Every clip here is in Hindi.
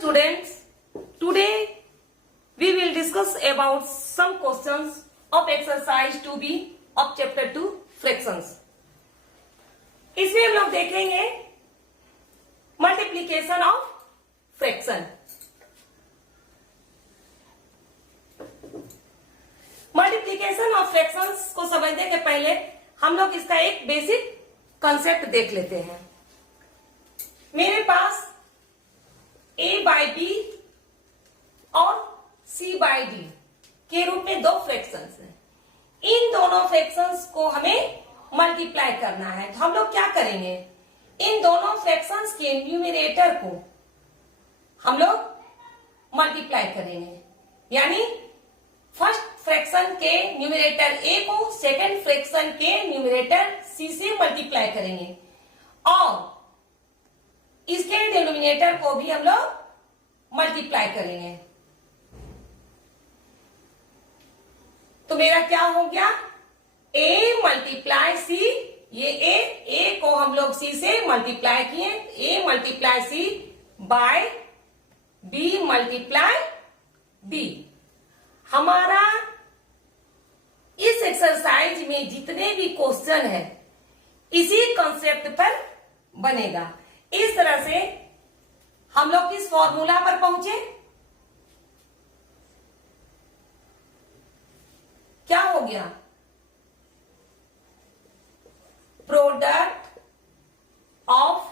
Students, today we will discuss about some questions of exercise 2B of chapter 2 fractions. इसमें हम लोग देखेंगे multiplication of fraction. Multiplication of fractions को समझने के पहले हम लोग इसका एक बेसिक कंसेप्ट देख लेते हैं. मेरे पास a बाई बी और c बाई डी के रूप में दो फ्रैक्शंस हैं. इन दोनों फ्रैक्शंस को हमें मल्टीप्लाई करना है. तो हम लोग क्या करेंगे, इन दोनों फ्रैक्शंस के न्यूमरेटर को हम लोग मल्टीप्लाई करेंगे. यानी फर्स्ट फ्रैक्शन के न्यूमरेटर a को सेकंड फ्रैक्शन के न्यूमरेटर c से मल्टीप्लाई करेंगे और इसके डिनोमिनेटर को भी हम लोग मल्टीप्लाई करेंगे. तो मेरा क्या हो गया, a मल्टीप्लाई c. ये a को हम लोग c से मल्टीप्लाई किए, a multiply c by b multiply d. हमारा इस एक्सरसाइज में जितने भी क्वेश्चन है इसी कंसेप्ट पर बनेगा. इस तरह से हम लोग किस फॉर्मूला पर पहुंचे, क्या हो गया, product of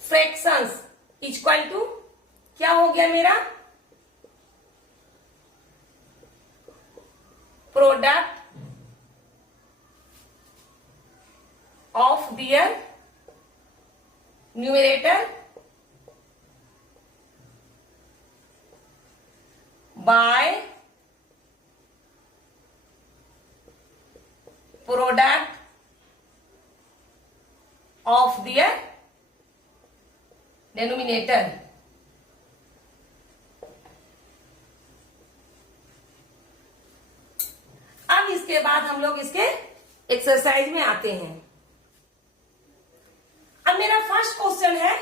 fractions equal to क्या हो गया मेरा, product of their numerator by product of their denominator. अब इसके बाद हम लोग इसके एक्सरसाइज में आते हैं. अब मेरा फर्स्ट क्वेश्चन है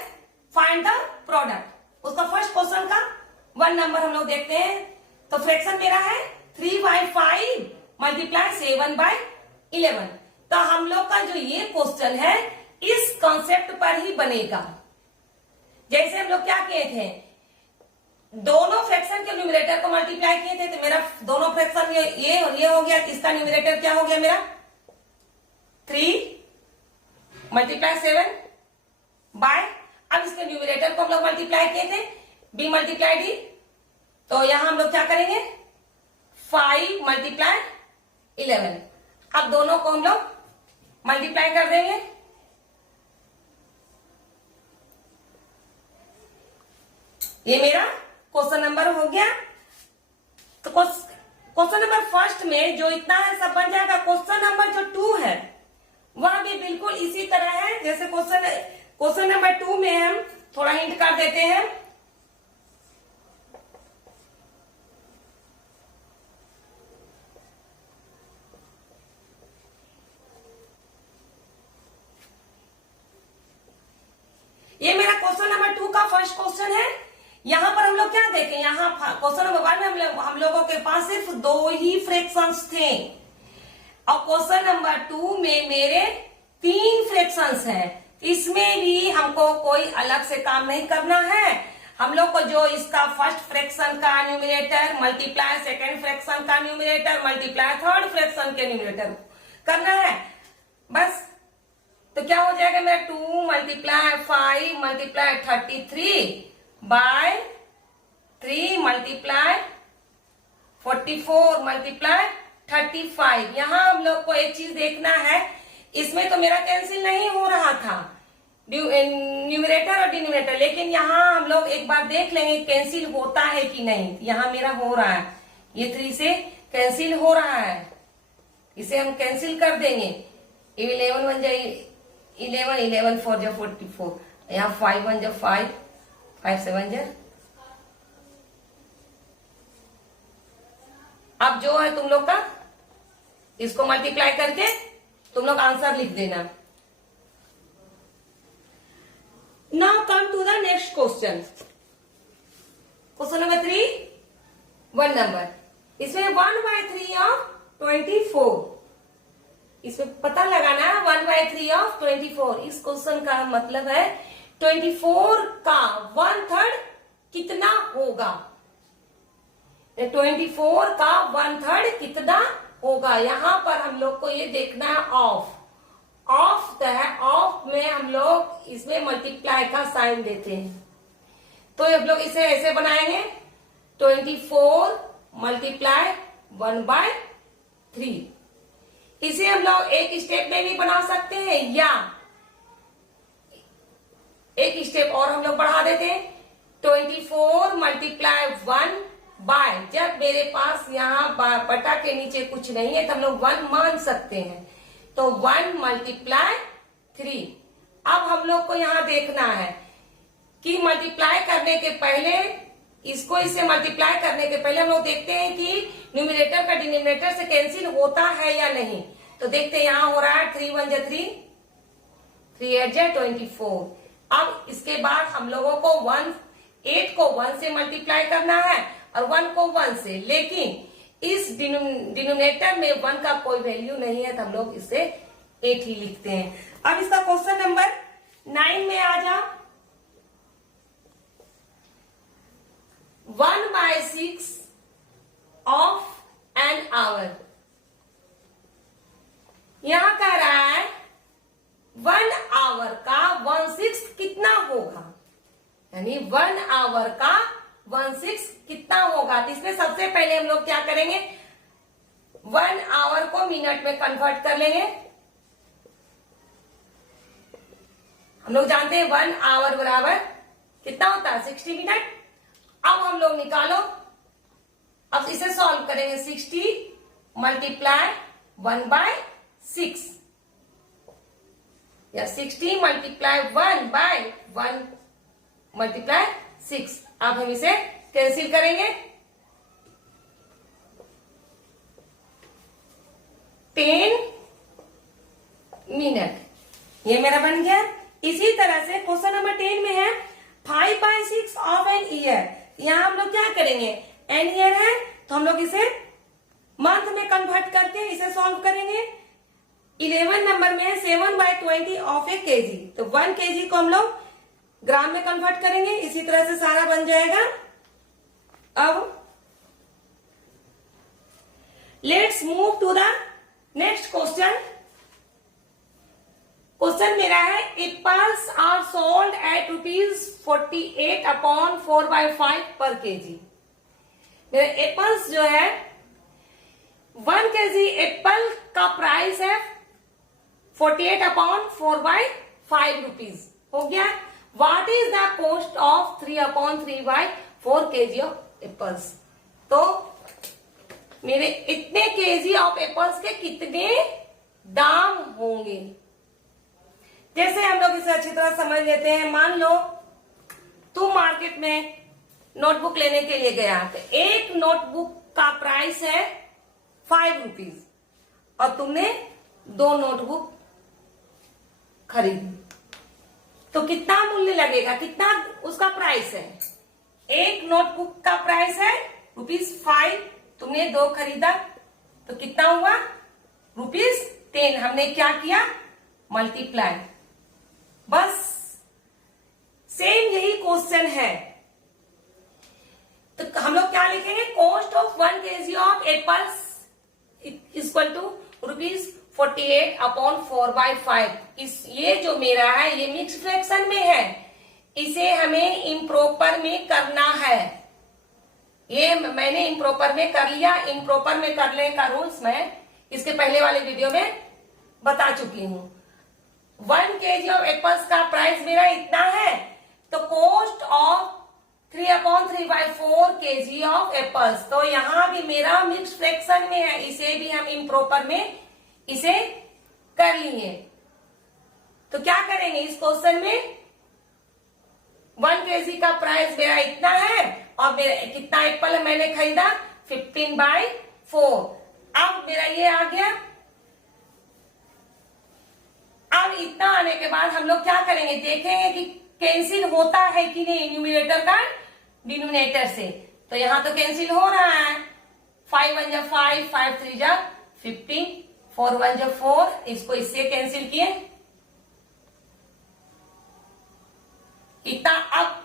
फाइंड द प्रोडक्ट. उसका फर्स्ट क्वेश्चन का 1 नंबर हम लोग देखते हैं. तो फ्रैक्शन मेरा है 3/5 मल्टीप्लाई 7/11. तो हम लोग का जो ये क्वेश्चन है इस कॉन्सेप्ट पर ही बनेगा. जैसे हम लोग क्या किए थे, दोनों फ्रैक्शन के न्यूमरेटर को मल्टीप्लाई किए थे. तो मेरा दोनों फ्रैक्शन ये और ये हो गया. इसका न्यूमरेटर क्या हो गया मेरा 3 मल्टीप्लाई 7 बाय, अब इसके न्यूमरेटर को हम लोग मल्टीप्लाई किए थे b मल्टीप्लाई डी. तो यहां हम लोग क्या करेंगे 5 मल्टीप्लाई 11. अब दोनों को हम लोग मल्टीप्लाई कर देंगे. ये मेरा क्वेश्चन नंबर हो गया. तो क्वेश्चन नंबर फर्स्ट में जो इतना है सब बन जाएगा. क्वेश्चन नंबर जो 2 है वह भी बिल्कुल इसी तरह है जैसे क्वेश्चन नंबर 2 में हम थोड़ा हिंट कर देते हैं. ये मेरा क्वेश्चन नंबर 2 का फर्स्ट क्वेश्चन है. यहां पर हम लोग क्या देखें, यहां क्वेश्चन नंबर 1 में हम लोगों के पास सिर्फ 2 ही फ्रैक्शंस थे और क्वेश्चन नंबर 2 में मेरे 3 फ्रैक्शंस हैं. इसमें भी हमको कोई अलग से काम नहीं करना है. हम लोग को जो इसका फर्स्ट फ्रैक्शन का न्यूमरेटर मल्टीप्लाई सेकंड फ्रैक्शन का न्यूमरेटर मल्टीप्लाई थर्ड फ्रैक्शन के न्यूमरेटर करना है बस. तो क्या हो जाएगा मेरा 2 multiply 5 multiply 33 by 3 multiply 44 multiply 35. यहां हम लोग को एक चीज देखना है, इसमें तो मेरा कैंसिल नहीं हो रहा था न्यूमरेटर और डिनोमिनेटर, लेकिन यहां हम लोग एक बार देख लेंगे कैंसिल होता है कि नहीं. यहां मेरा हो रहा है, ये 3 से कैंसिल हो रहा है, इसे हम कैंसिल कर देंगे. 11 बन जाए 11 11 4 जा 44. यहाँ 5 1 जा 5 5 7 जा. अब जो है तुम लोग का इसको मल्टीप्लाई करके तुम लोग आंसर लिख देना. Now the next question. Question number 3, 1 number. इसमें 1/3 ऑफ 24, इसमें पता लगाना है 1/3 ऑफ 24। इस क्वेश्चन का मतलब है 24 का 1/3 कितना होगा। 24 का 1/3 कितना होगा, यहां पर हम लोग को ये देखना है ऑफ। ऑफ है, ऑफ में हम लोग इसमें मल्टीप्लाई का साइन देते हैं। तो हम लोग इसे ऐसे बनाएंगे 24 मल्टीप्लाई 1/3। इसे हम लोग एक स्टेप में भी बना सकते हैं या एक स्टेप और हम लोग बढ़ा देते हैं 24 मल्टीप्लाई 1/, जब मेरे पास यहाँ बटा के नीचे कुछ नहीं है तो हम लोग 1 मान सकते हैं, तो 1 मल्टीप्लाई 3। अब हम लोग को यहाँ देखना है कि मल्टीप्लाई करने के पहले, इसको इससे मल्टीप्लाई करने के पहले हम लोग देखते हैं कि न्यूमरेटर का डिनोमिनेटर से कैंसिल होता है या नहीं। तो देखते हैं यहाँ हो रहा है 3 1 जा 3, 3 8 जा 24। अब इसके बाद हम लोगों को 8 को 1 से मल्टीप्लाई करना है और 1 को 1 से, लेकिन इस डिनोमिनेटर में 1 का कोई वैल्यू नहीं है तो हम लोग इसे 8 ही लिखते हैं। अब इसका क्वेश्चन नंबर 9 में आ जाओ। 1/6 ऑफ एन आवर, यहां कह रहा है 1 आवर का 1/6 कितना होगा, यानी 1 आवर का 1/6 कितना होगा। तो इसमें सबसे पहले हम लोग क्या करेंगे, 1 आवर को मिनट में कन्वर्ट कर लेंगे। हम लोग जानते हैं 1 आवर बराबर कितना होता है 60 मिनट। अब हम लोग निकालो, अब इसे सॉल्व करेंगे 60 मल्टीप्लाई 1/6 या 60 मल्टीप्लाई 1/1 मल्टीप्लाई 6। अब हम इसे कैंसिल करेंगे, 10 मिनट ये मेरा बन गया। इसी तरह से क्वेश्चन नंबर 10 में है 5/6 ऑफ एन ईयर। यहां हम लोग क्या करेंगे, एन ईयर है तो हम लोग इसे मंथ में कन्वर्ट करके इसे सॉल्व करेंगे। 11 नंबर में 7/20 ऑफ ए केजी, तो 1 केजी को हम लोग ग्राम में कन्वर्ट करेंगे। इसी तरह से सारा बन जाएगा। अब let's move to the next question. Question मेरा है apples are sold at ₹48 upon 4/5 per KG. मेरा एप्पल्स जो है 1 केजी एप्पल का प्राइस है 48 अपॉन 4/5 रुपीज हो गया। What is the cost of 3/3/4 KG of apples. तो मेरे इतने केजी ऑफ एप्पल्स के कितने दाम होंगे। जैसे हम लोग इसे अच्छी तरह समझ लेते हैं। मान लो तू मार्केट में नोटबुक लेने के लिए गया, तो एक नोटबुक का प्राइस है 5 रुपीज और तुमने 2 नोटबुक खरीदी, तो कितना मूल्य लगेगा, कितना उसका प्राइस है। एक नोटबुक का प्राइस है ₹5, तुमने 2 खरीदा तो कितना हुआ ₹10। हमने क्या किया, मल्टीप्लाई। बस सेम यही क्वेश्चन है। तो हम लोग क्या लिखेंगे, cost of 1 KG of apples equal to ₹48 upon 4/5। ये जो मेरा है ये मिक्स फ्रैक्शन में है, इसे हमें इम्प्रॉपर में करना है। ये मैंने इम्प्रॉपर में कर लिया। इम्प्रॉपर में करने का रूल्स मैं इसके पहले वाले वीडियो में बता चुकी हूं। 1 केजी ऑफ एप्पल्स का प्राइस मेरा इतना है, तो cost of 3/3/4 KG of apples, तो यहां भी मेरा मिक्स फ्रैक्शन में है, इसे भी हम इम्प्रॉपर में इसे कर लिए। तो क्या करेंगे इस क्वेश्चन में, 1 केजी का प्राइस मेरा इतना है और मेरा कितना एप्पल मैंने खरीदा 15/4। अब मेरा ये आ गया। अब इतना आने के बाद हम लोग क्या करेंगे, देखेंगे कि कैंसिल होता है कि नहीं न्यूमरेटर का डिनोमिनेटर से, तो यहां तो कैंसिल हो रहा है। 5 1 जा 5, 5 3 जा 15, 4 1 जा 4, इसको इससे कैंसिल किए कितना। अब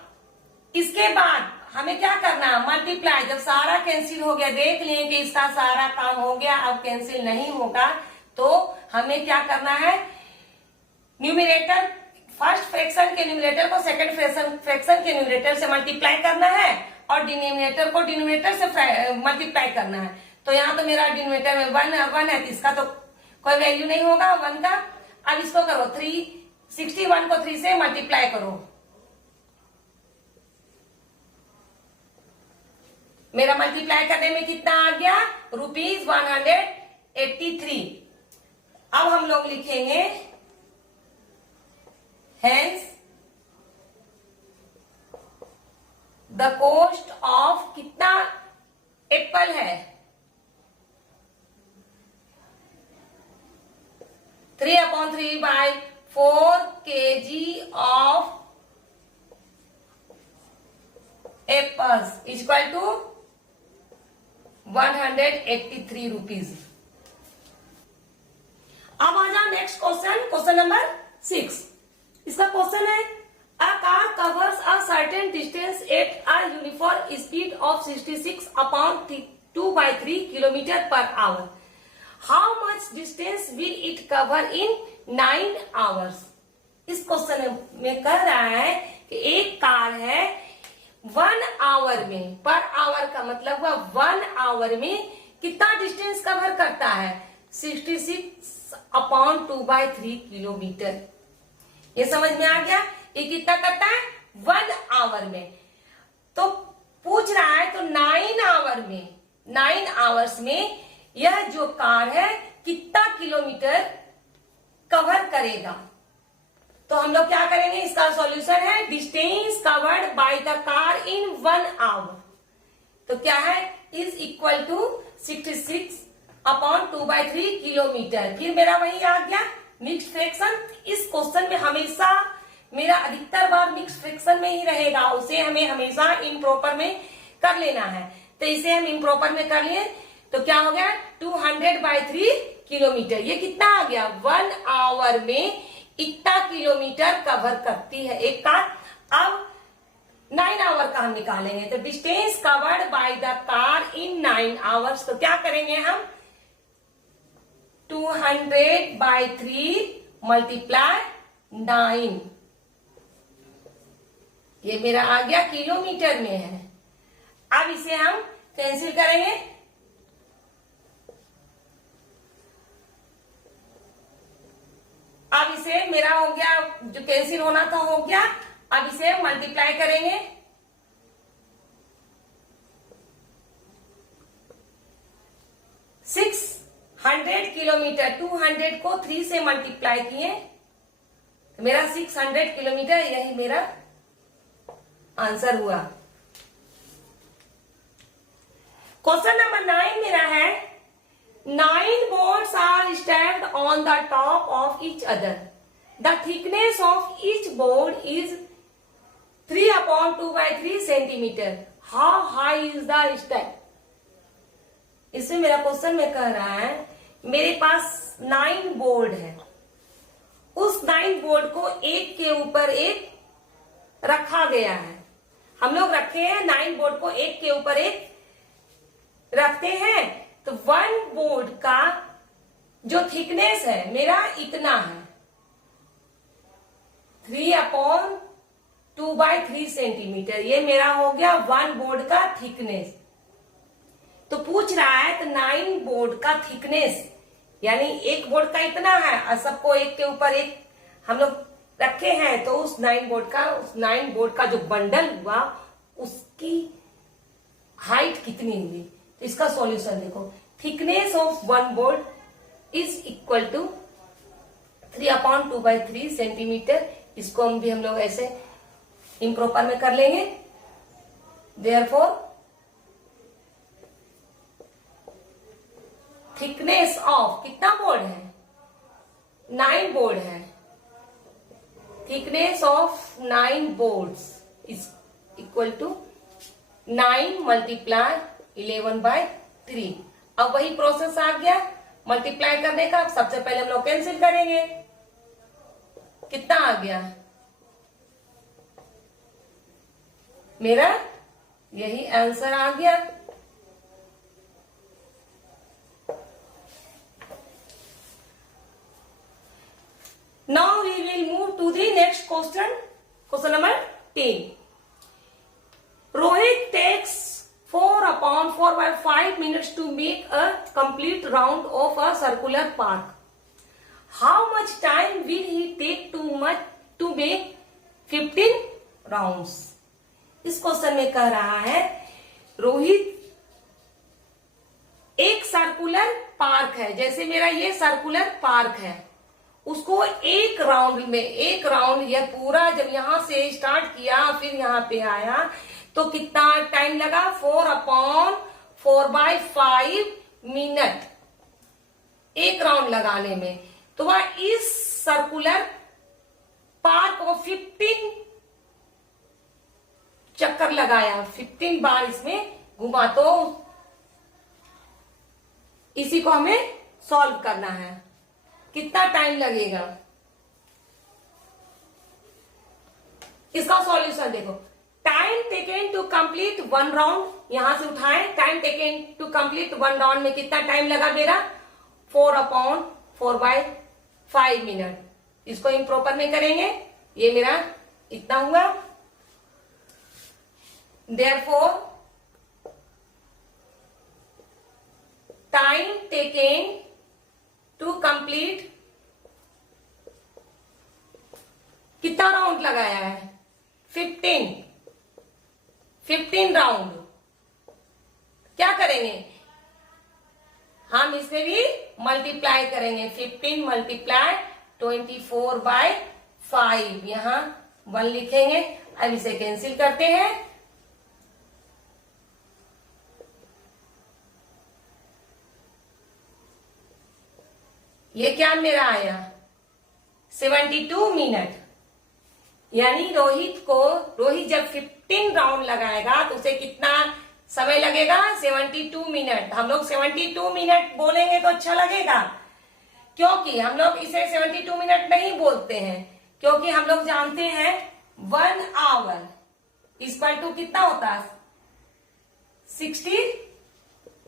इसके बाद हमें क्या करना है, मल्टीप्लाई। जब सारा कैंसिल हो गया, देख लिए कि इसका सारा काम हो गया, अब कैंसिल नहीं होगा, तो हमें क्या करना है, न्यूमरेटर फर्स्ट फ्रैक्शन के न्यूमरेटर को सेकंड फ्रैक्शन के न्यूमरेटर से मल्टीप्लाई करना है और डिनोमिनेटर को डिनोमिनेटर से मल्टीप्लाई करना है। तो यहाँ तो मेरा डिनोमिनेटर में 1 है, तो इसका तो कोई वैल्यू नहीं होगा 1 का। अब इसको करो 361 को 3 से मल्टीप्लाई करो, मेरा मल्टीप्लाई करने में कितना आ गया, ₹183। अब हम लोग लिखेंगे हेंस द कॉस्ट ऑफ, कितना एप्पल है, 3/3/4 kg of apples equal to 183 rupees. अब आ जाओ नेक्स्ट क्वेश्चन, क्वेश्चन नंबर 6। इसका क्वेश्चन है, a car covers a certain distance at a uniform speed of 66/2/3 kilometre per hour. How much distance will it cover in 9 hours. इस क्वेश्चन में कह रहा है कि एक कार है 1 आवर में, पर आवर का मतलब हुआ 1 आवर में कितना डिस्टेंस कवर करता है, 66/2/3 किलोमीटर। ये समझ में आ गया, ये कितना करता है 1 आवर में। तो पूछ रहा है तो 9 आवर में, 9 आवर्स में यह जो कार है कितना किलोमीटर कवर करेगा। तो हम लोग क्या करेंगे, इसका सॉल्यूशन है distance covered by the car in 1 hour. तो क्या है, इज इक्वल टू 66/2/3 किलोमीटर। फिर मेरा वही आ गया मिक्स्ड फ्रैक्शन। इस क्वेश्चन में हमेशा मेरा अधिकतर बार मिक्स्ड फ्रैक्शन में ही रहेगा, उसे हमें हमेशा इम्प्रॉपर में कर लेना है। तो इसे हम इम्प्रॉपर में कर लिए तो क्या हो गया 200/3 किलोमीटर। ये कितना आ गया, 1 आवर में इतना किलोमीटर कवर करती है एक कार। अब 9 आवर का हम निकालेंगे, तो distance covered by the car in 9 hours. तो क्या करेंगे हम, 200/3 मल्टीप्लाई 9, ये मेरा आ गया किलोमीटर में है। अब इसे हम कैंसिल करेंगे, अब इसे मेरा हो गया, जो कैंसिल होना था हो गया। अब इसे मल्टीप्लाई करेंगे, सिक्स 100 किलोमीटर, 200 को 3 से मल्टीप्लाई किए, मेरा 600 किलोमीटर, यही मेरा आंसर हुआ। क्वेश्चन नंबर 9 मेरा है, 9 boards are stacked on the top of each other. The thickness of each board is 3/2/3 centimeter. How high is the stack? इसमें मेरा क्वेश्चन में कह रहा है, मेरे पास 9 बोर्ड है, उस 9 बोर्ड को एक के ऊपर एक रखा गया है। हम लोग रखे हैं 9 बोर्ड को एक के ऊपर एक रखते हैं, तो 1 बोर्ड का जो थिकनेस है मेरा इतना है, 3/2/3 सेंटीमीटर। ये मेरा हो गया 1 बोर्ड का थिकनेस। तो पूछ रहा है तो 9 बोर्ड का थिकनेस, यानी एक बोर्ड का इतना है और सबको एक के ऊपर एक हम लोग रखे हैं, तो उस 9 बोर्ड का जो बंडल हुआ उसकी हाइट कितनी हुई। तो इसका सॉल्यूशन देखो, thickness of 1 board is equal to 3/2/3 centimetre. इसको हम लोग ऐसे इम्प्रॉपर में कर लेंगे। देयरफॉर थिकनेस ऑफ, कितना बोर्ड है 9 बोर्ड है, thickness of 9 boards is equal to 9 multiply 11/3। अब वही प्रोसेस आ गया मल्टीप्लाई करने का। सबसे पहले हम लोग कैंसिल करेंगे, कितना आ गया मेरा, यही आंसर आ गया। Now we will move to the next question. Question number 10. Rohit takes 4/4/5 minutes to make a complete round of a circular park. How much time will he take to make 15 rounds? इस क्वेश्चन में कह रहा है रोहित एक सर्कुलर पार्क है, जैसे मेरा ये सर्कुलर पार्क है, उसको एक राउंड यह पूरा जब यहां से स्टार्ट किया फिर यहां पे आया तो कितना टाइम लगा, 4/4/5 मिनट एक राउंड लगाने में। तो वह इस सर्कुलर पार्क को 15 चक्कर लगाया, 15 बार इसमें घुमा। तो इसी को हमें सॉल्व करना है, कितना टाइम लगेगा। इसका सॉल्यूशन देखो, time taken to complete 1 round, यहां से उठाएं, time taken to complete 1 round में कितना टाइम लगा मेरा, 4/4/5 मिनट। इसको इम्प्रॉपर में करेंगे, ये मेरा इतना हुआ। Therefore, time taken to complete कितना राउंड लगाया है, 15 राउंड। क्या करेंगे हम, इसमें भी मल्टीप्लाई करेंगे, 15 मल्टीप्लाई 24/5, यहां 1 लिखेंगे। अब इसे कैंसिल करते हैं, ये क्या मेरा आया 72 मिनट। यानी रोहित जब 15 राउंड लगाएगा तो उसे कितना समय लगेगा, 72 मिनट। हम लोग 72 मिनट बोलेंगे तो अच्छा लगेगा, क्योंकि हम लोग इसे 72 मिनट नहीं बोलते हैं, क्योंकि हम लोग जानते हैं 1 आवर इक्वल टू कितना होता है, 60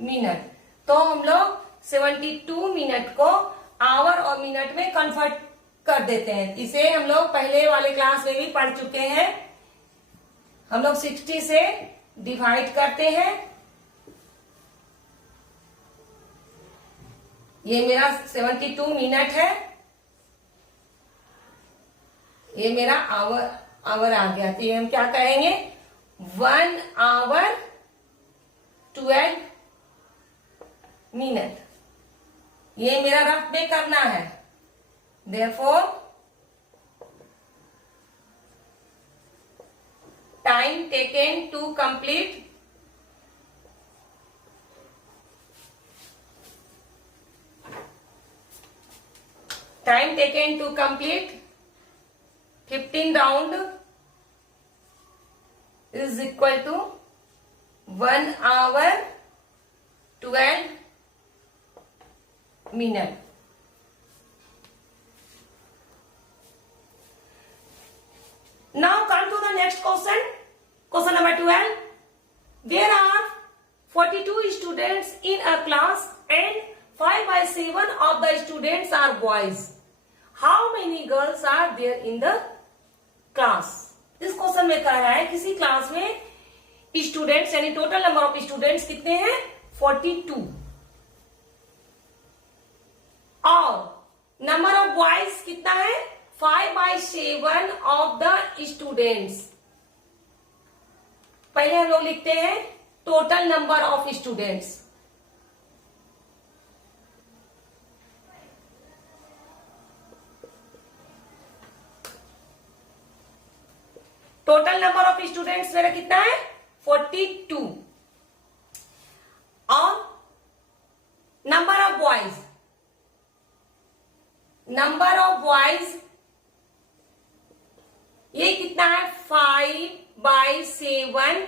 मिनट। तो हम लोग 72 मिनट को आवर और मिनट में कन्वर्ट कर देते हैं। इसे हम लोग पहले वाले क्लास में भी पढ़ चुके हैं। हम लोग 60 से डिवाइड करते हैं, ये मेरा 72 मिनट है, ये मेरा आवर आ गया। तो ये हम क्या कहेंगे, 1 आवर 12 मिनट। ये मेरा रफ में करना है। Therefore, time taken to complete 15 round is equal to 1 hour 12 minute. Now come to the next question. Question number 12. There are 42 students in a class and 5/7 of the students are boys. How many girls are there in the class? इस क्वेश्चन में कह रहा है किसी क्लास में स्टूडेंट्स यानी टोटल नंबर ऑफ स्टूडेंट्स कितने हैं, 42, और नंबर ऑफ बॉयज कितना है, 5/7 ऑफ द स्टूडेंट्स। पहले हम लोग लिखते हैं total number of students. Total number of students मेरा कितना है, 42, और नंबर ऑफ बॉयज, कितना है 5/7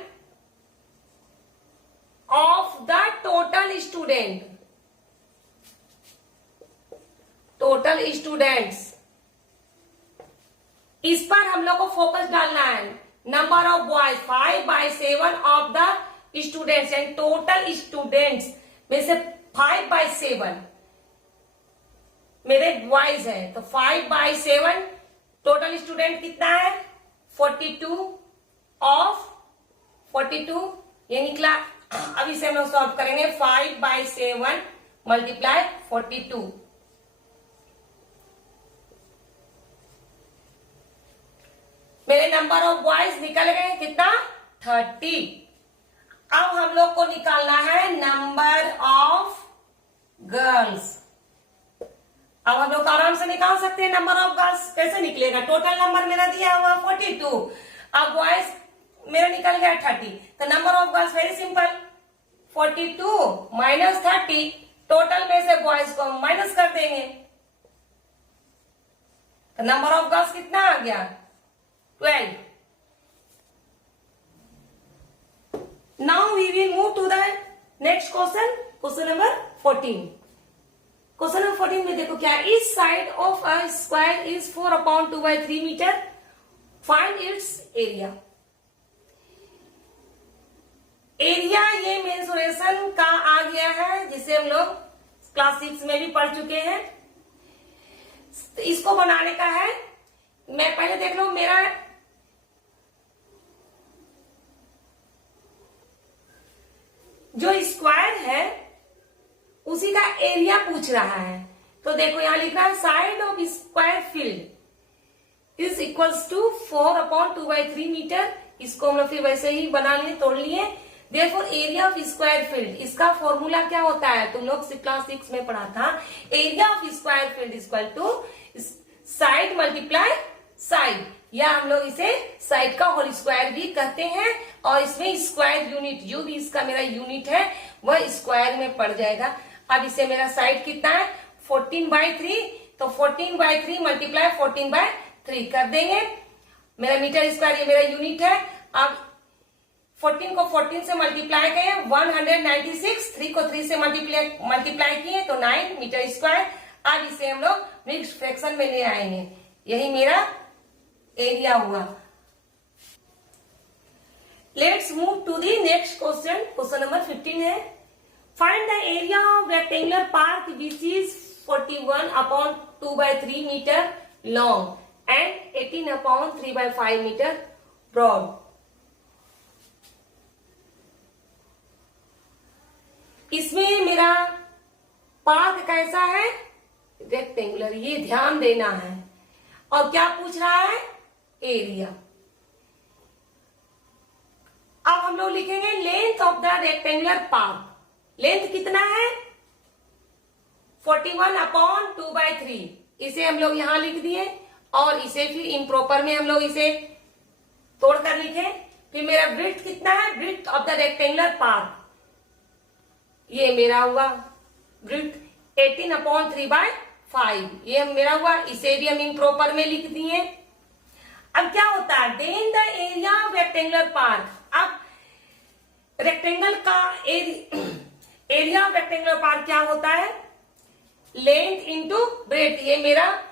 of the total student, total students. इस पर हम लोग को फोकस डालना है। Number of boys 5/7 of the students and total students में से 5/7 मेरे बॉयज है, तो 5/7 टोटल स्टूडेंट कितना है 42 ऑफ 42 ये निकला। अब इसे हम लोग सॉल्व करेंगे 5/7 मल्टीप्लाई 42। मेरे नंबर ऑफ बॉयज निकल गए कितना 30। अब हम लोग को निकालना है नंबर ऑफ गर्ल्स। अब हम लोग आराम से निकाल सकते हैं नंबर ऑफ गर्ल्स। कैसे निकलेगा, टोटल नंबर मेरा दिया हुआ 42, अब बॉयज मेरा निकल गया 30, तो number of girls very simple 42 minus 30, total में से बॉयज को हम माइनस कर देंगे, तो नंबर ऑफ गर्ल्स कितना आ गया 12। Now we will move to the next question, question number 14। Question number 14 में देखो क्या है, इस side of a square is 4/2/3 metre, find its area. Area ये मेंसुरेशन का आ गया है, जिसे हम लोग क्लास 6 में भी पढ़ चुके हैं। इसको बनाने का है, मैं पहले देख लो मेरा जो स्क्वायर है उसी का एरिया पूछ रहा है। तो देखो यहां लिख रहा है side of square field is equals to 4/2/3 metre. इसको हम लोग फिर वैसे ही बना लिए, तोड़ लिए। Therefore area of square field, इसका फॉर्मूला क्या होता है, तुम लोग क्लास 6 में पढ़ा था। Area of square field equal to side multiply side, या हम लोग इसे साइड का होल स्क्वायर भी कहते हैं। और इसमें स्क्वायर यूनिट, जो भी इसका मेरा यूनिट है वह स्क्वायर में पड़ जाएगा। अब इसे मेरा साइड कितना है 14/3, तो 14/3 मल्टीप्लाई 14/3 कर देंगे। मेरा मीटर स्क्वायर ये मेरा यूनिट है। अब 14 को 14 से मल्टीप्लाई करें 196, 3 को 3 से मल्टीप्लाई किए तो 9 मीटर स्क्वायर। अब इसे हम लोग मिक्स्ड फ्रैक्शन में ले आएंगे, यही मेरा एरिया हुआ। Let's move to the next question, question number 15 है, find the area of rectangular park which is 41/2/3 metre long and 18/3/5 metre broad. इसमें मेरा पार्क कैसा है, रेक्टेंगुलर, ये ध्यान देना है। और क्या पूछ रहा है, एरिया। अब हम लोग लिखेंगे length of the rectangular park. Length कितना है 41/2/3, इसे हम लोग यहां लिख दिए। और इसे फिर इम्प्रॉपर में हम लोग इसे तोड़कर लिखे। फिर मेरा ब्रिथ कितना है, breadth of the rectangular park, ये मेरा हुआ ब्रिथ 18/3/5, ये मेरा हुआ। इसे भी हम इम्प्रॉपर में लिख दिए। अब क्या होता है, then the area of rectangular park. अब रेक्टेंगल का एरिया ऑफ रेक्टेंगुलर पार्क क्या होता है, लेंथ इंटू ब्रेथ। ये मेरा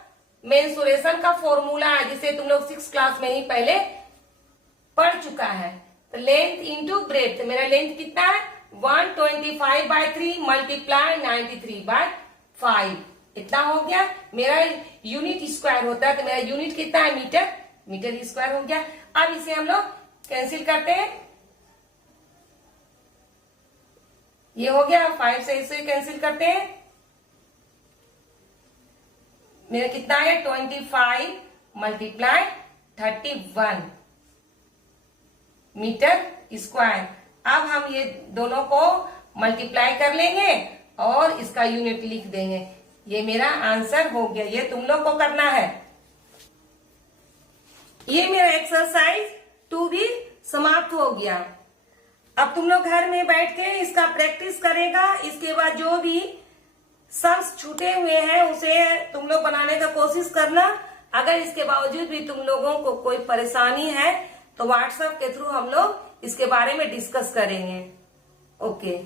मेंसुरेशन का फॉर्मूला है, जिसे तुम लोग 6 क्लास में ही पहले पढ़ चुका है। तो लेंथ इंटू ब्रेथ, मेरा लेंथ कितना है 125/3 मल्टीप्लाई 93/5, इतना हो गया। मेरा यूनिट स्क्वायर होता है, तो मेरा यूनिट कितना है मीटर, मीटर स्क्वायर हो गया। अब इसे हम लोग कैंसिल करते हैं, ये हो गया। 5 से इसे कैंसिल करते हैं, मेरा कितना है 25 मल्टीप्लाई 31 मीटर स्क्वायर। अब हम ये दोनों को मल्टीप्लाई कर लेंगे और इसका यूनिट लिख देंगे। ये मेरा आंसर हो गया, ये तुम लोग को करना है। ये मेरा एक्सरसाइज 2 भी समाप्त हो गया। अब तुम लोग घर में बैठ के इसका प्रैक्टिस करेगा। इसके बाद जो भी सम्स छूटे हुए हैं उसे तुम लोग बनाने का कोशिश करना। अगर इसके बावजूद भी तुम लोगों को कोई परेशानी है तो व्हाट्सएप के थ्रू हम लोग इसके बारे में डिस्कस करेंगे। ओके।